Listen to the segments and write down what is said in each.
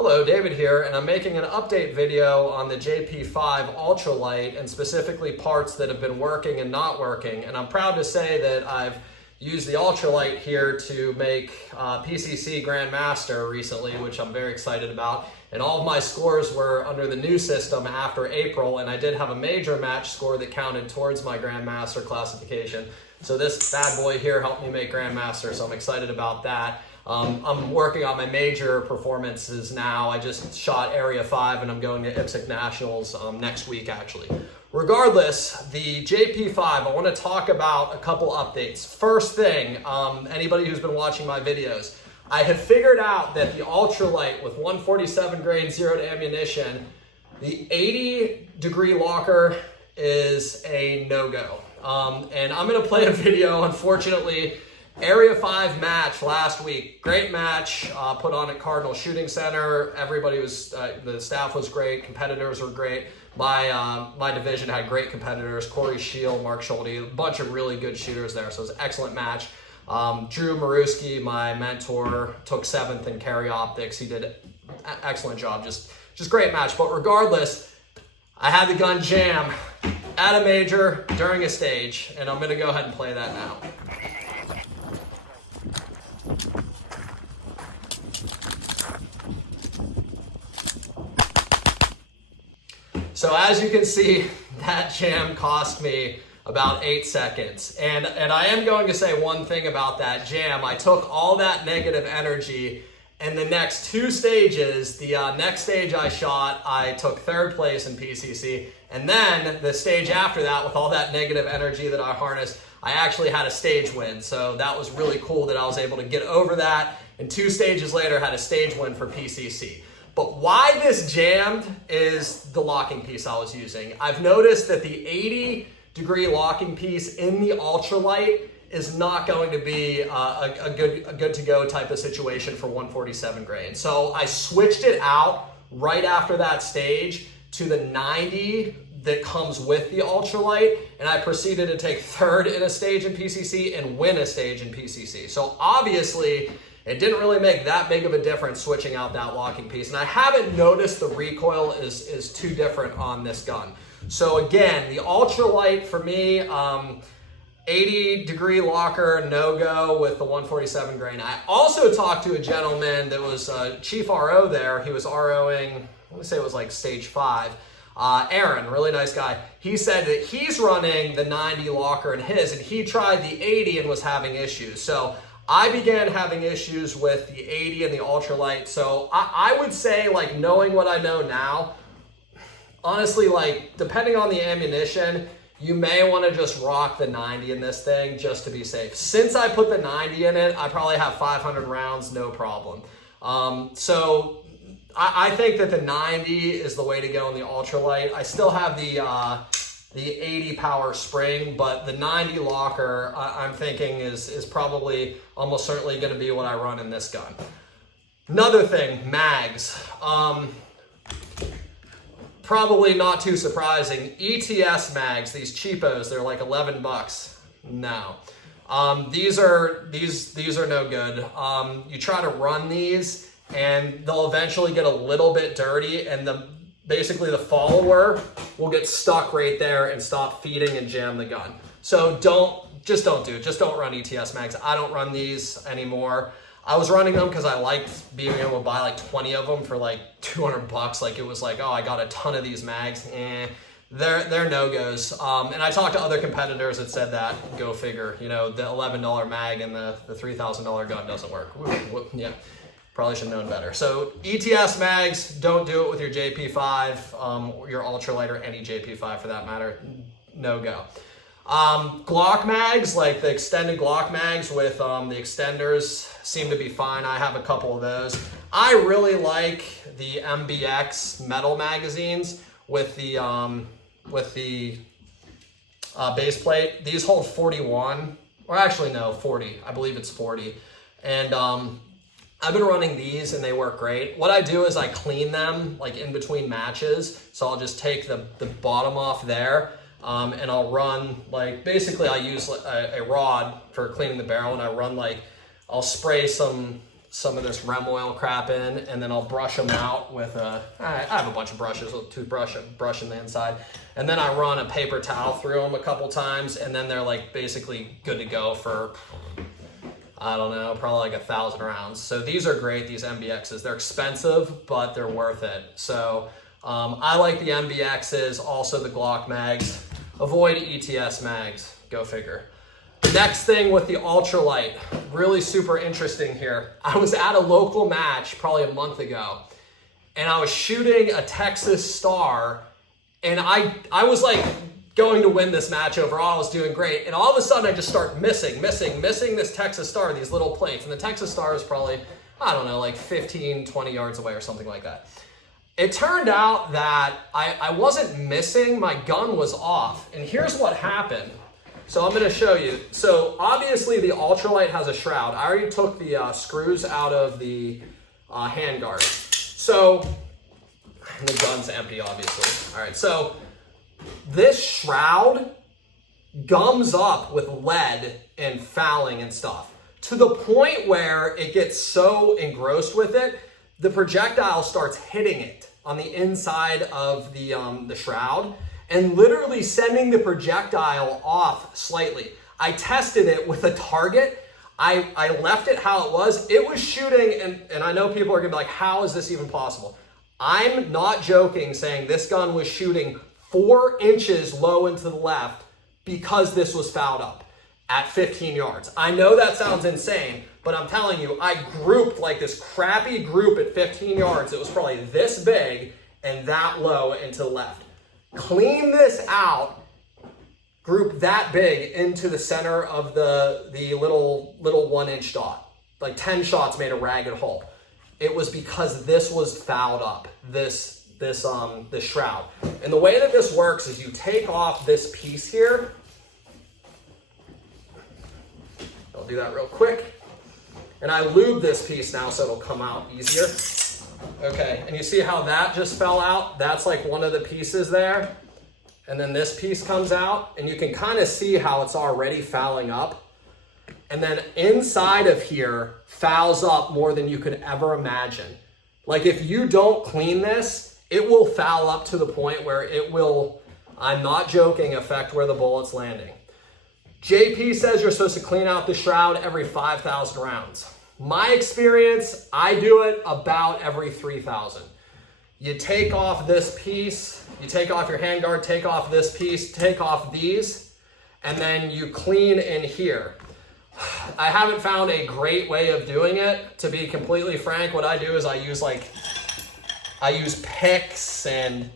Hello, David here, and I'm making an update video on the JP5 Ultralight and specifically parts that have been working and not working. And I'm proud to say that I've used the Ultralight here to make PCC Grandmaster recently, which I'm very excited about. And all of my scores were under the new system after April, and I did have a major match score that counted towards my Grandmaster classification. So this bad boy here helped me make Grandmaster, so I'm excited about that. I'm working on my major performances now. I just shot Area 5 and I'm going to IPSC Nationals next week actually. Regardless, the JP5, I want to talk about a couple updates. First thing, anybody who's been watching my videos, I have figured out that the Ultralight with 147 grain zeroed ammunition, the 80-degree locker is a no-go. And I'm going to play a video, unfortunately. Area 5 match last week, great match, put on at Cardinal Shooting Center. Everybody was, the staff was great, competitors were great. My division had great competitors, Corey Shield, Mark Schulte, a bunch of really good shooters there, so it was an excellent match. Drew Maruski, my mentor, took 7th in carry optics. He did an excellent job, just great match. But regardless, I had the gun jam at a major during a stage, and I'm gonna go ahead and play that now. So as you can see, that jam cost me about 8 seconds. And I am going to say one thing about that jam. I took all that negative energy, and the next 2 stages, the next stage I shot, I took 3rd place in PCC. And then the stage after that, with all that negative energy that I harnessed, I actually had a stage win. So that was really cool that I was able to get over that. And 2 stages later, had a stage win for PCC. But why this jammed is the locking piece I was using. I've noticed that the 80-degree locking piece in the Ultralight is not going to be a good to go type of situation for 147 grain. So I switched it out right after that stage to the 90 that comes with the Ultralight, and I proceeded to take 3rd in a stage in PCC and win a stage in PCC. So obviously, it didn't really make that big of a difference switching out that locking piece. And I haven't noticed the recoil is too different on this gun. So again, the Ultralight for me, 80-degree locker, no-go with the 147 grain. I also talked to a gentleman that was chief RO there. He was ROing, I want to say it was like stage 5. Aaron, really nice guy. He said that he's running the 90 locker in his, and he tried the 80 and was having issues. So I began having issues with the 80 and the Ultralight. So I would say, like, knowing what I know now, honestly, like, depending on the ammunition, you may want to just rock the 90 in this thing just to be safe. Since I put the 90 in it, I probably have 500 rounds, no problem. So I think that the 90 is the way to go in the Ultralight. I still have the 80 power spring, but the 90 locker, I'm thinking is probably almost certainly going to be what I run in this gun. Another thing, mags. Probably not too surprising. ETS mags, these cheapos, they're like 11 bucks. No. These are no good. You try to run these and they'll eventually get a little bit dirty, and basically the follower will get stuck right there and stop feeding and jam the gun. So just don't do it. Just don't run ETS mags. I don't run these anymore. I was running them because I liked being able to buy like 20 of them for like 200 bucks. Like it was like, oh, I got a ton of these mags. They're no-goes. And I talked to other competitors that said that, go figure, you know, the $11 mag and the $3,000 gun doesn't work. Yeah. Probably should have known better. So ETS mags, don't do it with your JP5, your Ultralight, or any JP5 for that matter. No go. Glock mags, like the extended Glock mags with the extenders, seem to be fine. I have a couple of those. I really like the MBX metal magazines with the base plate. These hold 41, or actually no, 40. I believe it's 40. And I've been running these and they work great. What I do is I clean them like in between matches. So I'll just take the bottom off there and I'll run like, basically I use a rod for cleaning the barrel, and I run like, I'll spray some some of this rem oil crap in, and then I'll brush them out with I have a bunch of brushes with toothbrush, brush in the inside, and then I run a paper towel through them a couple times, and then they're like basically good to go for, I don't know, probably like 1,000 rounds. So these are great, these MBXs. They're expensive, but they're worth it. So I like the MBXs, also the Glock mags. Avoid ETS mags, go figure. Next thing with the ultralight, really super interesting here. I was at a local match probably a month ago, and I was shooting a Texas Star, and I was like going to win this match overall. I was doing great, and all of a sudden I just start missing this Texas Star, these little plates, and the Texas Star is probably, I don't know, like 15, 20 yards away or something like that. It turned out that I wasn't missing, my gun was off, and here's what happened. So I'm gonna show you. So obviously the ultralight has a shroud. I already took the screws out of the handguard. So, the gun's empty obviously. All right, so this shroud gums up with lead and fouling and stuff to the point where it gets so engrossed with it, the projectile starts hitting it on the inside of the shroud, and literally sending the projectile off slightly. I tested it with a target. I left it how it was. It was shooting, and I know people are gonna be like, how is this even possible? I'm not joking saying this gun was shooting 4 inches low and to the left because this was fouled up at 15 yards. I know that sounds insane, but I'm telling you, I grouped like this crappy group at 15 yards. It was probably this big and that low and to the left. Clean this out, group that big into the center of the little 1-inch dot. Like 10 shots made a ragged hole. It was because this was fouled up, this shroud. And the way that this works is you take off this piece here. I'll do that real quick. And I lube this piece now so it'll come out easier. Okay, and you see how that just fell out? That's like one of the pieces there. And then this piece comes out, and you can kind of see how it's already fouling up. And then inside of here fouls up more than you could ever imagine. Like if you don't clean this, it will foul up to the point where it will, I'm not joking, affect where the bullet's landing. JP says you're supposed to clean out the shroud every 5,000 rounds. My experience, I do it about every 3,000. You take off this piece, you take off your handguard, take off this piece, take off these, and then you clean in here. I haven't found a great way of doing it. To be completely frank, what I do is I use picks and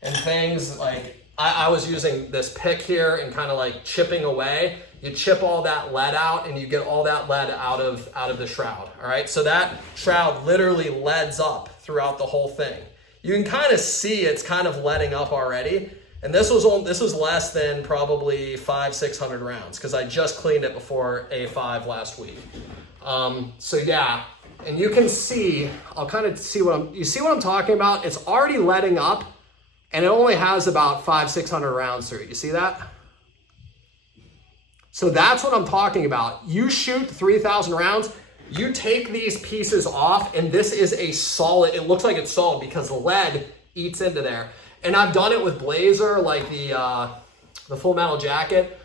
things. Like I was using this pick here and kind of like chipping away. You chip all that lead out and you get all that lead out of the shroud. All right, so that shroud literally leads up throughout the whole thing. You can kind of see it's kind of leading up already. And this was less than probably 500-600 rounds because I just cleaned it before A5 last week. So yeah, and you can see, I'll kind of see you see what I'm talking about? It's already letting up and it only has about 500-600 rounds through it. You see that? So that's what I'm talking about. You shoot 3,000 rounds, you take these pieces off, and this is a solid, it looks like it's solid because the lead eats into there. And I've done it with Blazer, like the full metal jacket,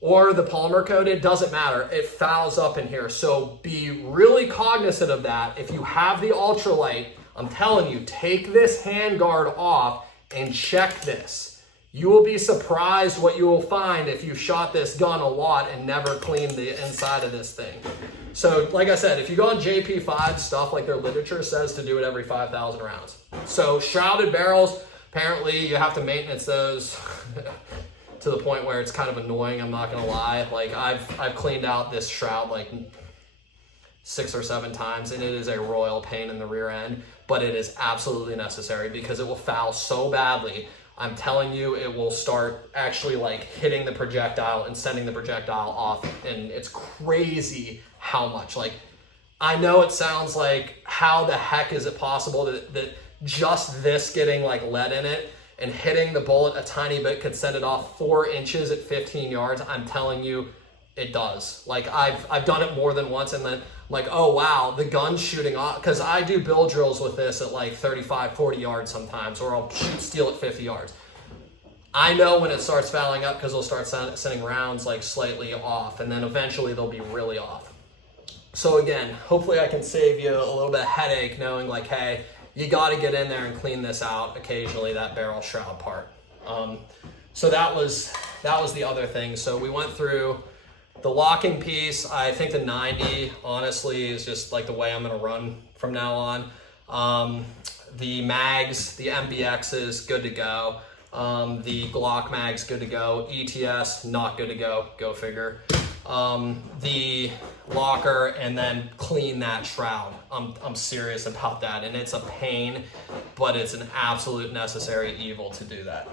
or the polymer coated, doesn't matter. It fouls up in here. So be really cognizant of that. If you have the ultralight, I'm telling you, take this handguard off and check this. You will be surprised what you will find if you shot this gun a lot and never cleaned the inside of this thing. So like I said, if you go on JP5 stuff, like their literature says to do it every 5,000 rounds. So shrouded barrels, apparently you have to maintenance those to the point where it's kind of annoying, I'm not gonna lie. Like I've cleaned out this shroud like 6 or 7 times and it is a royal pain in the rear end, but it is absolutely necessary because it will foul so badly. I'm telling you, it will start actually like hitting the projectile and sending the projectile off, and it's crazy how much. Like, I know it sounds like, how the heck is it possible that just this getting like lead in it and hitting the bullet a tiny bit could send it off 4 inches at 15 yards? I'm telling you, it does. Like I've done it more than once, and then like, oh wow, the gun's shooting off, because I do bill drills with this at like 35, 40 yards sometimes, or I'll shoot steel at 50 yards. I know when it starts fouling up because it'll start sending rounds like slightly off, and then eventually they'll be really off. So again, hopefully I can save you a little bit of headache knowing like, hey, you got to get in there and clean this out occasionally, that barrel shroud part. So that was the other thing. So we went through the locking piece. I think the 90 honestly is just like the way I'm going to run from now on. The mags, the MBX is good to go. The Glock mag's good to go. ETS, not good to go. Go figure. The locker, and then clean that shroud. I'm serious about that, and it's a pain, but it's an absolute necessary evil to do that.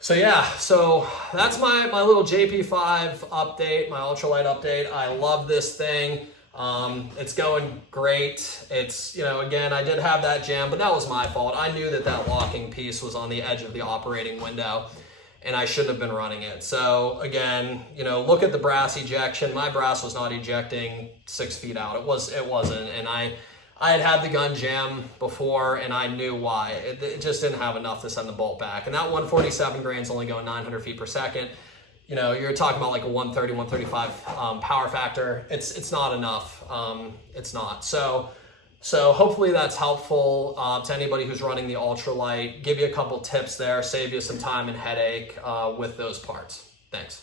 So yeah, so that's my little JP5 update, my ultralight update. I love this thing. It's going great. It's, again, I did have that jam, but that was my fault. I knew that locking piece was on the edge of the operating window, and I shouldn't have been running it. So again, look at the brass ejection. My brass was not ejecting 6 feet out. It wasn't, and I had the gun jam before, and I knew why. It just didn't have enough to send the bolt back. And that 147 grain's only going 900 feet per second. You're talking about like a 130, 135 power factor. It's not enough. It's not. So hopefully that's helpful to anybody who's running the ultralight. Give you a couple tips there, save you some time and headache with those parts. Thanks.